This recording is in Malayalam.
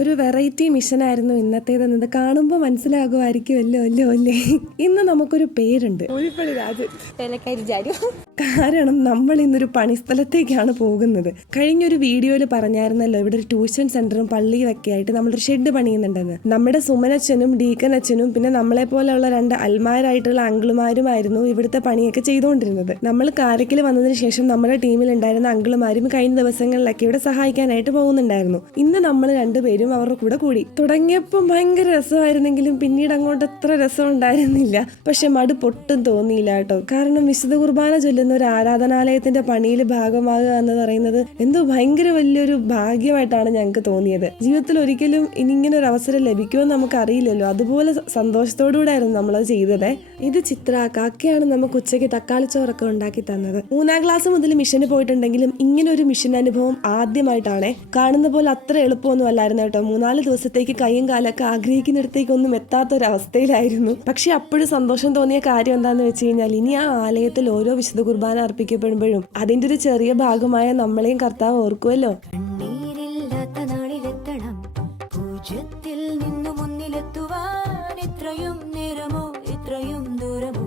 ഒരു വെറൈറ്റി മിഷനായിരുന്നു ഇന്നത്തേതെന്നത് കാണുമ്പോൾ മനസ്സിലാകുമായിരിക്കുമല്ലോ അല്ലേ. ഇന്ന് നമുക്കൊരു പേരുണ്ട്, കാരണം നമ്മൾ ഇന്നൊരു പണിസ്ഥലത്തേക്കാണ് പോകുന്നത്. കഴിഞ്ഞൊരു വീഡിയോയിൽ പറഞ്ഞായിരുന്നല്ലോ ഇവിടെ ഒരു ട്യൂഷൻ സെന്ററും പള്ളിയും ഒക്കെ ആയിട്ട് നമ്മളൊരു ഷെഡ് പണിയുന്നുണ്ടെന്ന്. നമ്മുടെ സുമനച്ഛനും ഡീക്കനച്ഛനും പിന്നെ നമ്മളെ പോലെയുള്ള 2 അൽമാരായിട്ടുള്ള അങ്കിളുമാരുമായിരുന്നു ഇവിടുത്തെ പണിയൊക്കെ ചെയ്തുകൊണ്ടിരുന്നത്. നമ്മൾ കാരക്കിൽ വന്നതിന് ശേഷം നമ്മുടെ ടീമിൽ ഉണ്ടായിരുന്ന അങ്കിളുമാരും കഴിഞ്ഞ ദിവസങ്ങളിലൊക്കെ ഇവിടെ സഹായിക്കാനായിട്ട് പോകുന്നുണ്ടായിരുന്നു. ഇന്ന് നമ്മൾ 2 പേരും അവരുടെ കൂടെ കൂടി. തുടങ്ങിയപ്പോൾ ഭയങ്കര രസമായിരുന്നെങ്കിലും പിന്നീട് അങ്ങോട്ട് അത്ര രസം ഉണ്ടായിരുന്നില്ല. പക്ഷെ മടുപ്പൊട്ടും തോന്നിയില്ല കേട്ടോ. കാരണം വിശുദ്ധ കുർബാന ചൊല്ലുന്ന ഒരു ആരാധനാലയത്തിന്റെ പണിയിൽ ഭാഗമാകുക എന്ന് പറയുന്നത് എന്തോ ഭയങ്കര വലിയൊരു ഭാഗ്യമായിട്ടാണ് ഞങ്ങൾക്ക് തോന്നിയത്. ജീവിതത്തിൽ ഒരിക്കലും ഇനി ഇങ്ങനെ ഒരു അവസരം ലഭിക്കുമെന്ന് നമുക്ക് അറിയില്ലല്ലോ. അതുപോലെ സന്തോഷത്തോടുകൂടെ ആയിരുന്നു നമ്മളത് ചെയ്തത്. ഇത് ചിത്ര കാക്കയാണ് നമുക്ക് ഉച്ചയ്ക്ക് തക്കാളി ചോറൊക്കെ ഉണ്ടാക്കി തന്നത്. 3ാം ക്ലാസ് മുതൽ മിഷന് പോയിട്ടുണ്ടെങ്കിലും ഇങ്ങനെ ഒരു മിഷൻ അനുഭവം ആദ്യമായിട്ടാണ്. കാണുന്ന പോലെ അത്ര എളുപ്പമൊന്നും അല്ലായിരുന്നു കേട്ടോ. 3-4 ദിവസത്തേക്ക് കൈയും കാലൊക്കെ ആഗ്രഹിക്കുന്നിടത്തേക്കൊന്നും എത്താത്തൊരവസ്ഥയിലായിരുന്നു. പക്ഷെ അപ്പോഴും സന്തോഷം തോന്നിയ കാര്യം എന്താണെന്ന് വെച്ച് കഴിഞ്ഞാൽ ഇനി ആ ആലയത്തിൽ ഓരോ വിശുദ്ധ കുർബാന അർപ്പിക്കപ്പെടുമ്പോഴും അതിന്റെ ഒരു ചെറിയ ഭാഗമായ നമ്മളെയും കർത്താവ് ഓർക്കുമല്ലോ. പൂജ്യത്തിൽ നിന്നു മുന്നിലെത്തുവാൻ ഇത്രയും നേരമോ ഇത്രയും ദൂരമോ